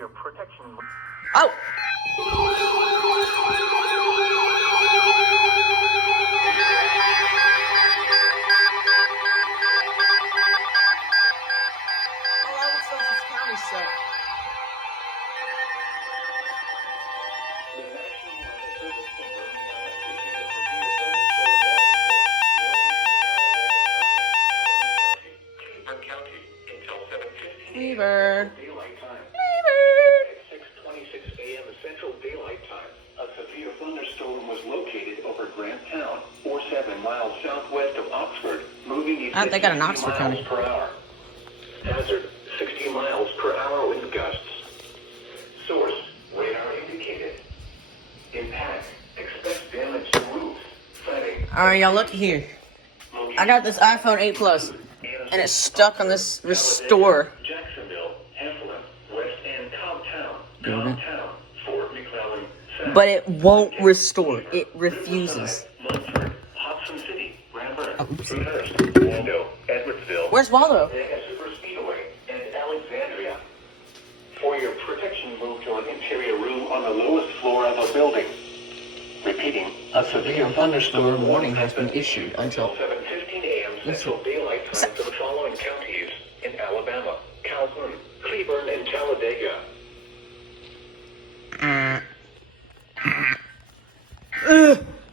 your protection. Oh! Fever. At 6:26 a.m. Central Daylight Time, a severe thunderstorm was located over Grant Town, 47 miles southwest of Oxford, moving east They got an at Oxford 60 miles coming. per hour. Hazard, 60 miles per hour wind gusts. Source, radar indicated. Impact, expect damage to roofs, flooding. Alright, y'all, look here. I got this iPhone 8 Plus, and it's stuck on this restore. Jacksonville, Heflin, West End, Cobbtown, Fort McClellan, But it won't restore. It refuses. Munford, Hudson City, Ranburne, Oh, oops. Fruithurst, Waldo, Edwardsville, Where's Waldo? Superspeedway, and Alexandria. For your protection, move to an interior room on the lowest floor of a building. Repeating, a severe thunderstorm warning has been issued until 7:15 a.m. Central Daylight Time for the following counties in Alabama: Calhoun, Cleburne, and Talladega.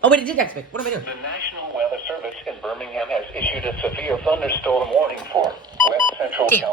Oh, wait, it did activate. What am I doing? The National Weather Service in Birmingham has issued a severe thunderstorm warning for West Central California.